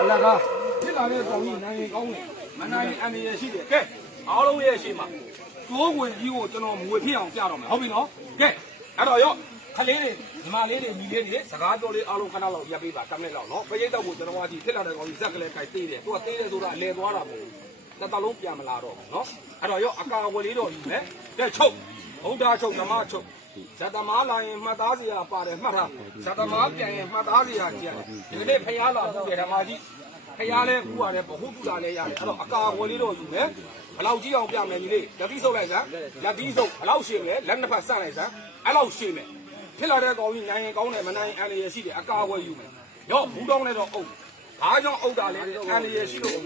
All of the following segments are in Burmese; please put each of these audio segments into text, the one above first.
အလကားဖြစ်လာတဲ့ကောင်ကြီးနိုင်ကောင်းတယ်မနိုင်အန်ရရှိတယ်ကဲအားလုံးရဲ့ရှိမှာတိုးဝင်ကြီးကိုကျွန်တော်မွေဖြစ်အောင်ပြတော့မယ်ဟုတ်ပြီနော်ကဲအဲ့တော့ရောခလေးတွေညီမလေးတွေမိလေးတွေစကားပြောလေးအားလုံးခဏလောက်ရပ်ပေးပါ10မိနစ်လောက်နော်ပရိသတ်ကိုကျွန်တော်ကကြည့်ဖြစ်လာတဲ့ကောင်ကြီးဇက်ကလေးကြိုက်သေးတယ်သူကသေးတယ်ဆိုတာအလဲသွားတာမဟုတ်ဘူးတစ်တလုံးပြန်မလာတော့ဘူးနော်အဲ့တော့ရောအကာဝယ်လေးတော့ယူမယ်ကဲချုပ်ဘုံသားချုပ်ဓမ္မချုပ်ဇတမားလာရင်မှတ်သားစရာပါတယ်မှတ်ထားဇတမားပြန်ရင်မှတ်သားစရာကြည့်ရတယ်ဒီနေ့ဖျားလာဘူးတယ်ဓမ္မကြီးဖျားလဲကူရတယ်ဘဟုတုလာလဲရတယ်အဲ့တော့အကာဝယ်လေးတော့ယူမယ်ဘယ်လောက်ကြီးအောင်ပြမယ်ညီလေးလက်သီးဆုပ်လိုက်စမ်းလက်သီးဆုပ်ဘယ်လောက်ရှည်လဲလက်နှစ်ဖက်ဆန့်လိုက်စမ်းအဲ့လောက်ရှည်မယ်ဖြစ်လာတဲ့ကောင်ကြီးနိုင်ရင်ကောင်းတယ်မနိုင်ရင်အန်ရရှိတယ်အကာဝယ်ယူမယ်ရောဘူးတောင်းနဲ့တော့အုပ်ဘာကြောင့်အုပ်တာလဲအန်ရရှိလို့6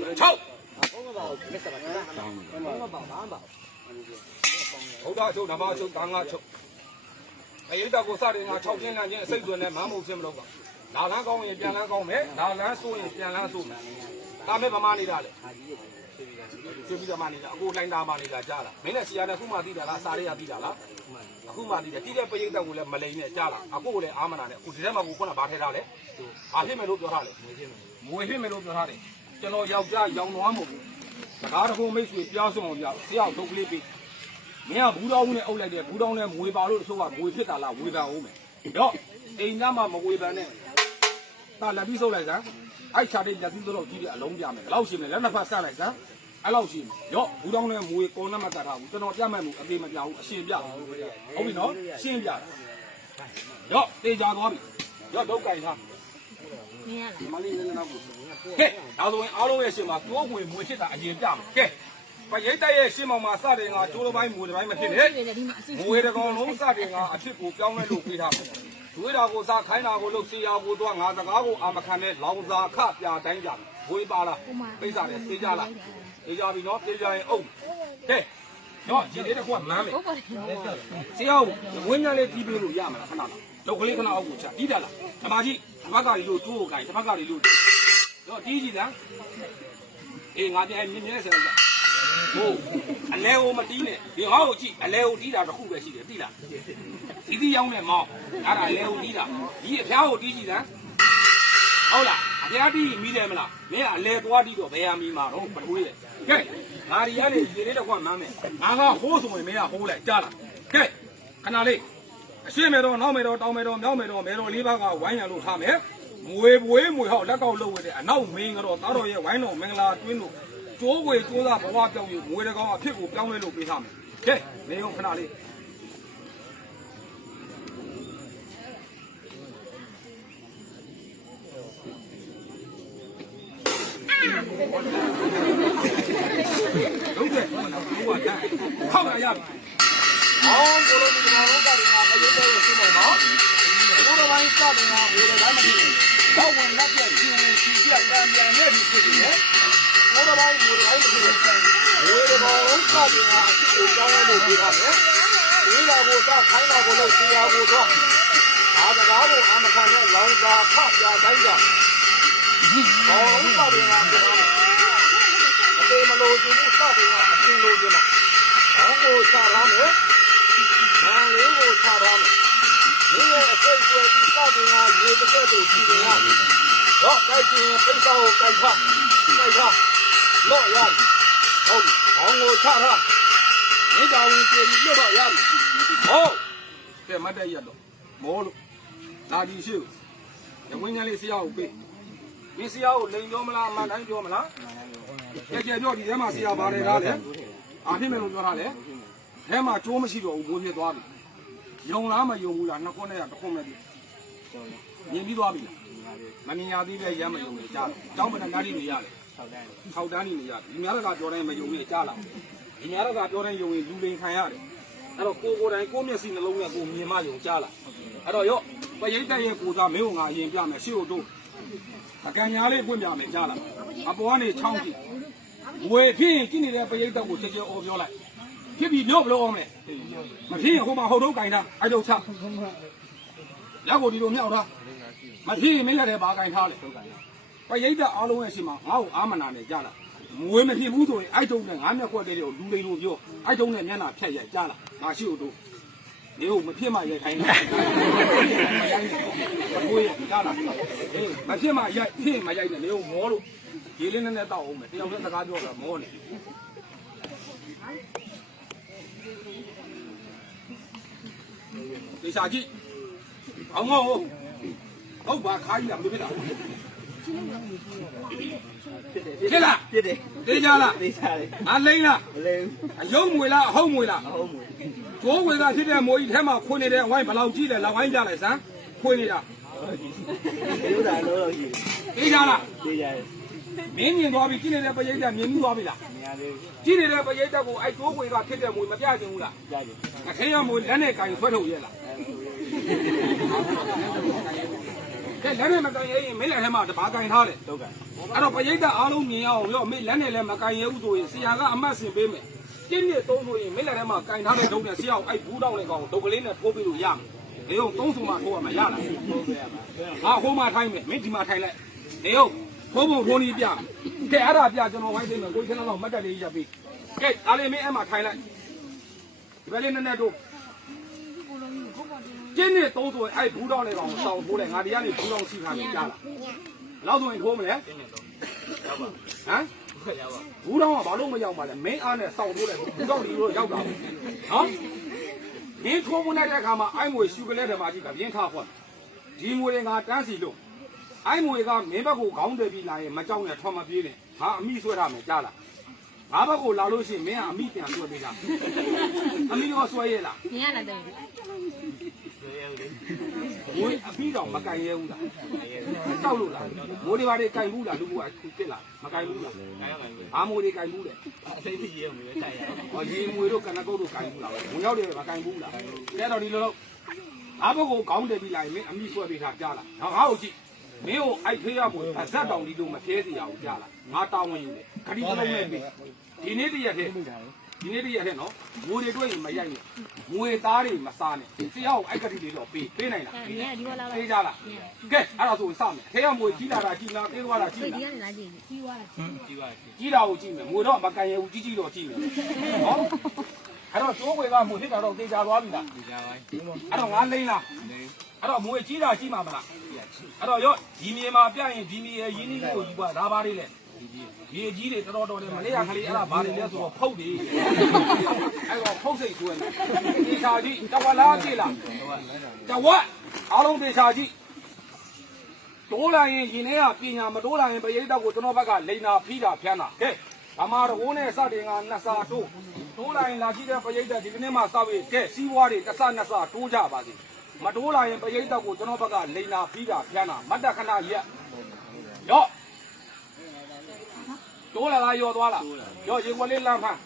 ဟုတ်တာချုပ်ဓမ္မချုပ်တန်ခါချုပ်အရေးတကိုစတယ်ငါ6ချင်းလမ်းချင်းအစိတ်သွင်းနဲ့မမ်းမှုချင်းမလုပ်ပါလာလန်းကောင်းရင်ပြန်လန်းကောင်းမယ်လာလန်းဆိုးရင်ပြန်လန်းဆိုးမယ်ဒါမဲ့ဗမာနေတာလေကျွေးပြီးတော့မှနေတာအခုလိုင်းတာမှနေတာကြားလားမင်းနဲ့ဆီရနဲ့အခုမှသိတာလားစာရေးရသိတာလားအခုမှသိတယ်တိတဲ့ပရိသတ်ကိုလည်းမလိမ်နဲ့ကြားလားအခုကိုလည်းအာမနာနဲ့အခုဒီထဲမှာကိုခုနဘာထဲထားလဲဘာဖြစ်မယ်လို့ပြောထားလဲမွေဖြစ်မယ်လို့ပြောထားတယ်ကျွန်တော်ယောက်ျားရောင်သွားမဟုတ်ဘူးစကားတခုမိတ်ဆွေပြောဆုံးအောင်ပြဆရာဒုက္ခလေးပြီးမင်းကဘူးတော်ဦးနဲ့အုပ်လိုက်တယ်ဘူးတော်နဲ့မွေပါလို့တချို့ကမွေဖြစ်တာလားဝေဖန်အောင်မယ်တော့အိမ်သားမှာမဝေဖန်နဲ့တာလက်ပြီးဆုပ်လိုက်စမ်းအိုက်ချတဲ့လက်ပြီးဆုပ်တော့ကြီးပြအလုံးပြမယ်ဘယ်လောက်ရှိမလဲလက်နှစ်ဖက်ဆက်လိုက်စမ်းအဲ့လောက်ရှိမယ်ရော့ဘူးတော်နဲ့မွေကောနဲ့မတတ်ထားဘူးကျွန်တော်ပြမှတ်မှုအသေးမပြဘူးအရှင်ပြဟုတ်ပြီနော်ရှင်းပြတာရော့တေချာသွားပြီရော့ဒုက္ကိုင်ထားမလေးလည်းနောက်ကိုကဲနောက်ဆိုရင်အားလုံးရဲ့ရှင်မှာတိုးဝင်မွေဖြစ်တာအရင်ပြမယ်ကဲပရိသတ်ရဲ့ရှင်းမောင်မှာစတယ်ကကျိုးတစ်ပိုင်းမွေတစ်ပိုင်းမဖြစ်နဲ့မွေတစ်ကောင်လုံးစတယ်ကအဖြစ်ကိုပြောင်းလဲလို့ပြေးထားမယ်ဒွေးတာကိုစားခိုင်းတာကိုလုပ်စီယာကိုတော့ငါစကားကိုအာမခံနဲ့လောင်စာခပြတိုင်းကြဝေးပါလားပိဿာနဲ့ပြေးကြလားပြေးကြပြီနော်ပြေးကြရင်အုံကဲတော့ဒီလေးတစ်ခုကမမ်းမယ်ဆရာဝင်းညာလေးတီးပေးလို့ရမှာလားခဏလားဒုက္ခလေးခဏအောက်ကိုချတီးတာလားဓမ္မကြီးဓမ္မကလေးလို့တိုးကိုကြိုင်ဓမ္မကလေးလို့တော့တီးကြည့်စမ်းအေးငါပြန်မြင်းမြဲဆရာဟုတ်အလဲကိုမတီးနဲ့ဒီဟောကိုကြည့်အလဲကိုတီးတာတစ်ခုပဲရှိတယ်သိလားဒီတီးရောင်းနဲ့မောင်းအဲ့ဒါအလဲကိုတီးတာဒီအဖျားကိုတီးကြည့်စမ်းဟုတ်လားအဖျားတီးမိတယ်မလားမင်းကအလဲသွားတီးတော့ဘယ်ဟာမိမှာတော့ပထဝီးရဲ့ကဲငါဒီကနေဒီလေးတစ်ခွမှန်းမယ်ငါကဟိုးဆိုရင်မင်းကဟိုးလိုက်ကြားလားကဲခဏလေးအရှင်းမယ်တော့နောက်မယ်တော့တောင်းမယ်တော့မြောက်မယ်တော့မဲတော်လေးပါးကဝိုင်းရလို့ထားမယ်မွေပွေးမွေဟောက်လက်ကောက်လုပ်ဝဲတဲ့အနောက်မင်းကတော့သားတော်ရဲ့ဝိုင်းတော်မင်္ဂလာတွင်းတို့ကျိုးဝေကျိုးသားဘဝပြောင်းယူမွေတကောင်အဖြစ်ကိုပြောင်းလဲလို့ပေးထားမယ်ကဲနေအောင်ခဏလေးဟုတ်တယ်ဟုတ်ကဲ့ခောက်ရရပြီအောင်ကိုလိုဒီကောင်လုံးကလည်းငါမရုပ်တော့ရှင်းမယ်နော်ဘိုးတော်ပိုင်းစတယ်ငါဘိုးတော်ပိုင်းမဖြစ်ဘူးတော့ဝင်လက်ပြချင်းဝင်ချီပြတန်ပြန်နဲ့ဒီဖြစ်တယ်ဘိုးတော်ပိုင်းမဖြစ်ဘူးဝေးတော်လုံးစတယ်ငါအဖြစ်ကိုကြောင်းလို့ပြရတယ်ဝေးတော်ကိုစခိုင်းတော်ကိုလို့ဆရာကိုတော့ဒါစကားကိုအမခံနဲ့လောင်စာခပြတိုင်းကြအောင်စတယ်ငါအတေမလို့သူစတယ်ငါအရှင်လို့ကျမအောင်ကိုချရမယ်မန်လေးကိုချရမယ်ဒီရဲ့အစိတ်ဆွဲပြီးစတယ်ငါရေတစ်သက်တို့ကြည့်နေရတယ်တော့ကြိုက်ခြင်းပိဿကိုကြိုက်ထားလော့ရတယ်ဟုတ်အောင်ကိုချထားမိသားဝင်ပြေပြီးလွတ်တော့ရတယ်ဟုတ်ကဲမတ်တက်ရတော့မောလို့လာဒီရှိရဝင်းညာလေးဆရာကိုပေးမင်းဆရာကိုလိန်ပြောမလားအမှန်တိုင်းပြောမလားကြဲပြောဒီထဲမှာဆရာပါတယ်ကားလေအားဖြစ်မယ်လို့ပြောထားတယ်ထဲမှာကျိုးမရှိတော့ဘူးမိုးဖြစ်သွားပြီယုံလားမယုံဘူးလားနှစ်ခုနဲ့တစ်ခုမဲ့ပြီမြင်ပြီးသွားပြီလားမမြင်ရသေးပဲရမ်းမယုံနေကြတယ်အကြောင်းမနဲ့နားနေရတယ်6တန်းနေရတယ်ဒီများကပြောတိုင်းမယုံနေကြလားဒီများကပြောတိုင်းယုံရင်လူလိန်ခံရတယ်အဲ့တော့ကိုယ်တိုင်းကိုမျက်စိနှလုံးနဲ့ကိုမြင်မှယုံကြလားအဲ့တော့ရောပရိသတ်ရဲ့ကိုစားမင်းကငါအရင်ပြမယ်ရှေ့တို့အကံများလေးပွင့်ပြမယ်ကြလားအပေါ်ကနေချောင်းကြည့်ဝေဖြစ်ရင်ကြည့်နေတဲ့ပရိသတ်ကိုချက်ချင်းအော်ပြောလိုက်ဖြစ်ပြီးပြောဘလို့အောင်မလဲမဖြစ်ရင်ဟိုမှာဟိုတုံးကင်တာအဲ့လိုချလက်ကိုဒီလိုမြောက်ထားမဖြစ်ရင်မင်းလက်ထဲပါကင်ထားလေပရိသတ်အားလုံးရဲ့ရှိမှာငါ့ကိုအာမနာနဲ့ကြလားမွေးမဖြစ်ဘူးဆိုရင်အဲ့တုံးနဲ့ငါမျက်ခွက်လေးတွေကိုလူလိန်လို့ပြောအဲ့တုံးနဲ့မျက်နှာဖြတ်ရိုက်ကြလားငါရှိတို့နေဟုတ်မဖြစ်မှရိုက်ခိုင်းတယ်ဝေ ဆိုရင်ကြားလားအေးမဖြစ်မှရိုက်ဖြစ်မှရိုက်တယ်လေမောလို့ရေလေးနဲ့တောက်အောင်မယ်တယောက်တည်းစကားပြောတာမောနေဒီစာကြည့်အောင်ဟုတ်ပါခါကြီးကဘယ်လိုဖြစ်တာဖြစ်လားဖြစ်တယ်တေးကြလားတေးကြတယ်အလိမ့်လားမလိမ့်အယုံမွေလားအဟုတ်မွေလားအဟုတ်မွေကျိုးဝေကဖြစ်တဲ့မိုးကြီးထဲမှာခွင်းနေတဲ့ဝိုင်းဘလောက်ကြီးလဲလောက်ဝိုင်းကြလိုက်စမ်းခွင်းနေတာရုပ်တာလို့ရှိတေးကြလားတေးကြတယ်မင်းမြင်သွားပြီကြည့်နေတဲ့ပရိသတ်မြင်ပြီးသွားပြီလားမြင်ရတယ်ကြည့်နေတဲ့ပရိသတ်ကိုအဲ့ကျိုးဝေကဖြစ်တဲ့မိုးမပြချင်ဘူးလားပြချင်အခေရမိုးလက်နဲ့ကင်ဆွဲထုတ်ရဲလားကဲလက်နဲ့မကင်ရဲရင်မင်းလက်ထဲမှာတပါကင်ထားတယ်ဟုတ်ကဲ့အဲ့တော့ပရိသတ်အားလုံးမြင်အောင်ရောမင်းလက်နဲ့လည်းမကင်ရဲဘူးဆိုရင်ဆရာကအမှတ်စင်ပေးမယ်ကျင်းနဲ့သုံးလို့ရင်မင်းလက်ထဲမှာကင်ထားတဲ့ဒုံနဲ့ဆရာကိုအဲ့ဘူးတောင်းလိုက်ကောင်ဒုံကလေးနဲ့ထိုးပြီးလို့ရမယ်။ဒီဟုတ်သုံးစုမှထိုးရမှာရလား။ထိုးပြရမှာ။ဟာဟိုမှာထိုင်းမယ်မင်းဒီမှာထိုင်းလိုက်။ဒီဟုတ်ထိုးဖို့ထိုးနေပြမယ်။ကဲအဲ့ဒါပြကျွန်တော်ဝိုင်းသိမယ်ကိုချင်းတော့မတ်တက်လေးရပြီ။ကဲဒါလေးမင်းအဲ့မှာထိုင်းလိုက်။ဒီဘက်လေးနည်းနည်းတို့ကျင်းနဲ့သုံးဆိုရင်အဲ့ဘူးတောင်းလိုက်ကောင်တောင်းထိုးလိုက်ငါဒီကနေဘူးတောင်းစီခါနေကြလား။နောက်ဆိုရင်ထိုးမလဲ။ဟမ်ဘူးတောင်းကဘာလို့မရောက်ပါလဲမင်းအားနဲ့စောင့်ထိုးတယ်ဘူးတောင်းဒီလိုရောက်တာနော်ဒီထိုးမလိုက်တဲ့အခါမှာအိုင်မွေရှူကလေးတွေမှာကြီးကပြင်းထားဖွက်ဒီမွေငါတန်းစီလို့အိုင်မွေကမင်းဘက်ကိုခေါင်းတယ်ပြီးလာရင်မကြောက်နဲ့ထွက်မပြေးနဲ့ငါအမိဆွဲထားမယ်ကြားလားငါဘက်ကိုလာလို့ရှိရင်မင်းကအမိပြန်ဆွဲပေးတာအမိတော့ဆွဲရဲလားမြင်ရလားတဲ့မွေအပြီးတော့မကန်ရဲဘူးလားတောက်လို့လားမိုးတွေပါတွေကန်ဘူးလားလူကတစ်လားမကန်ဘူးလားအာမိုးတွေကန်ဘူးလေအစိမ့်ကြီးရုံနဲ့တိုက်ရဟောရေမွေတို့ကနကုတ်တို့ကန်ဘူးလားဝင်ရောက်တယ်မကန်ဘူးလားတဲ့တော့ဒီလိုအားဘကိုခေါင်းတယ်ပြီးလာရင်မင်းအမိဆွဲပေးတာကြားလားငါ့ကိုကြည့်မင်းကိုအိုက်ဖေးရကိုအဆက်တောင်ဒီလိုမပြဲစီရအောင်ကြားလားငါတောင်းဝင်ယူတယ်ခရီးလုံးနဲ့ပြီဒီနေ့တရက်တည်းဒီနေ့တရက်တည်းနော်ငွေတွေတွေ့ရင်မရိုက်နဲ့ငွေသားတွေမစားနဲ့ဆရာကိုအိုက်ကတိတွေတော့ပေးနိုင်လားပေးကြလားကဲအဲ့ဒါဆိုစမယ်ခေရငွေကြီးလာတာကြီးလားပေးသွားတာကြီးလားဒီကနေလာကြည့်ကြီးသွားတာကြီးတာကိုကြည့်မယ်ငွေတော့မကန်ရဘူးကြီးတော့ကြည့်မယ်နော်အဲ့တော့ကျိုးဝေကငွေဖြစ်တာတော့သေချာသွားပြီလားသေချာပါအဲ့တော့ငါလိမ့်လားအဲ့တော့ငွေကြီးတာကြီးမှာမလားအဲ့တော့ရောဒီမြေမှာပြရင်ဒီမြေရဲ့ရင်းနှီးကိုယူပါဒါပါလေးလေရေကြီးတွေတော်တော်လေးမလေးရခလေးအဲ့ဒါဘာတွေလဲဆိုတော့ဖုတ်တယ်အဲ့တော့ဖုတ်စိတ်ကျွဲတယ်သေချာကြီးတဝလားကြည့်လားတဝက်အားလုံးသေချာကြီးတိုးလာရင်ရင်ထဲကပညာမတိုးလာရင်ပရိသတ်ကိုကျွန်တော်ဘက်ကလိန်နာဖီးတာဖျန်းတာကဲဗမာတော်နဲ့စတင်ကနှစ်စာတိုးလာရင်လာကြည့်တဲ့ပရိသတ်ဒီကနေ့မှစပြီးကဲစီးပွားတွေတစ်ဆနှစ်ဆတိုးကြပါစေမတိုးလာရင်ပရိသတ်ကိုကျွန်တော်ဘက်ကလိန်နာဖီးတာဖျန်းတာမတ်တခဏရက်ရော့တိုးလာလားရော့သွားလားရော့ရေခွက်လေးလမ်းဖမ်း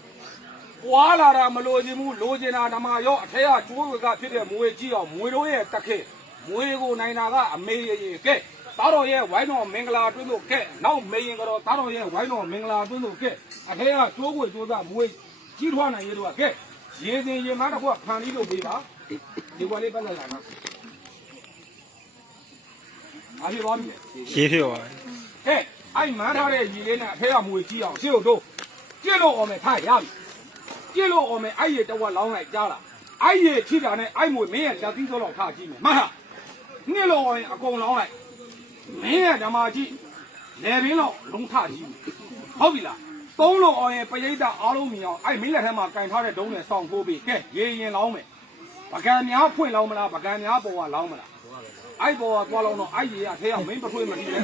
ပွာလာတာမလို့ခြင်းဘူးလိုချင်တာဓမ္မရော့အထက်ကကျိုးဝေကဖြစ်တဲ့မွေကြီးအောင်မွေတို့ရဲ့တက်ခဲ့မွေကိုနိုင်တာကအမေရေကဲသားတော်ရဲ့ဝိုင်းတော်မင်္ဂလာတွင်းလို့ကဲနောက်မေရင်ကတော့သားတော်ရဲ့ဝိုင်းတော်မင်္ဂလာတွင်းလို့ကဲအထက်ကကျိုးကိုကျိုးသားမွေကြီးထွားနိုင်ရတော့ကဲရေစင်ရေမတစ်ခုဖန်ပြီးလို့ပေးပါဒီကွာလေးပတ်လိုက်လာတော့အားဖြစ်သွားပြီရေးဖြစ်သွားကဲအဲ့မန်းထားတဲ့ရေလေးနဲ့အထက်ကမွေကြီးအောင်ရှင်းလို့ကြည့်လို့အောင်မယ်ထားရပြီကြည့်လို့အောင်မယ်အဲ့ရေတဝက်လောင်းလိုက်ကြားလားအဲ့ရေချိတာနဲ့အဲ့မွေမင်းရဲ့လက်သီးသောတော့ထားကြည့်မယ်မှတ်ဟာနှစ်လို့အောင်အကုန်လောင်းလိုက်မင်းရဲ့ဓမ္မကြီးလေပင်တော့လုံးထကြီးဟုတ်ပြီလားသုံးလို့အောင်ရင်ပရိသတ်အားလုံးမြင်အောင်အဲ့မင်းလက်ထဲမှာကင်ထားတဲ့ဒုံးနဲ့စောင့်ထိုးပြီးကဲရေရင်လောင်းမယ်ပကံများဖွင့်လောင်းမလားပကံများပေါ်ကလောင်းမလားအဲ့ပေါ်ကသွားလောင်းတော့အဲ့ရေကထဲအောင်မင်းပထွေးမပြီးလဲ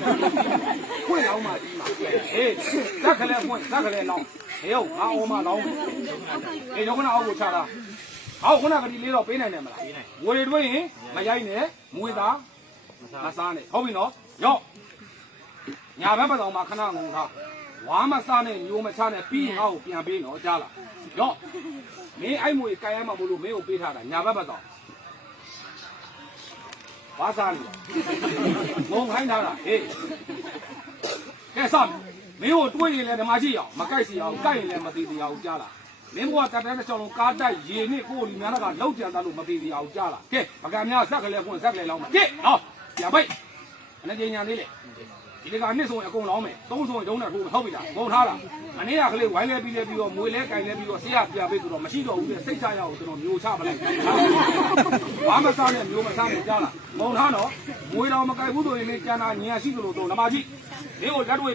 ဖွင့်လောင်းမှကြီးမှာဟေးဇက်ကလေးဖွင့်ဇက်ကလေးလောင်းဟေးဟုတ်ငါအောင်မလောင်းမယ်ဟေးတော့ခဏအောက်ကိုချတာဟောခုနကဒီလေးတော့ပေးနိုင်တယ်မလားငွေတွေတွေ့ရင်မရိုက်နဲ့မွေသားမစားနဲ့ဟုတ်ပြီနော်ရော့ညာဘက်ပတ်တော်မှာခဏငုံထားဝါမစားနဲ့ညိုမချနဲ့ပြီးငါ့ကိုပြန်ပေးနော်ကြားလားရော့မင်းအဲ့မွေကြိုင်ရမှာမလို့မင်းကိုပေးထားတာညာဘက်ပတ်တော်ဘာစားလဲငုံခိုင်းထားတာဟေးကဲစားမင်းကိုတွေးရင်လည်းဓမ္မကြီးအောင်မကြိုက်စီအောင်ကြိုက်ရင်လည်းမသေးသေးအောင်ကြားလားမင်းကတတ်တဲ့ကြောင်လုံးကားတိုက်ရေနဲ့ကိုယ်လူများကလောက်ကြံသားလို့မသေးသေးအောင်ကြားလားကဲပကံများဇက်ကလေးဖွင့်ဇက်ကလေးလောင်းမှာကဲဟောပြန်ပိတ်အနေကျညာလေးလေက ဒီကနှစ်ဆိုရင်အကုန်လောင်းမယ်သုံးဆိုရင်တုံးတာထိုးဟုတ်ပြီလားငုံထားလားအနည်းကလေးဝိုင်းလဲပြီးတော့မွေလဲကင်လဲပြီးတော့ဆရာပြပေးဆိုတော့မရှိတော့ဘူးတဲ့စိတ်ချရအောင်ကျွန်တော်မျိုးချပလိုက်ဘာမစားနဲ့မျိုးမစားနဲ့ကြားလားငုံထားတော့မွေတော်မကင်ဘူးဆိုရင်လည်းကျန်တာညင်ရှိသလိုတော့ဓမ္မကြီးဒီကိုလက်တွေ့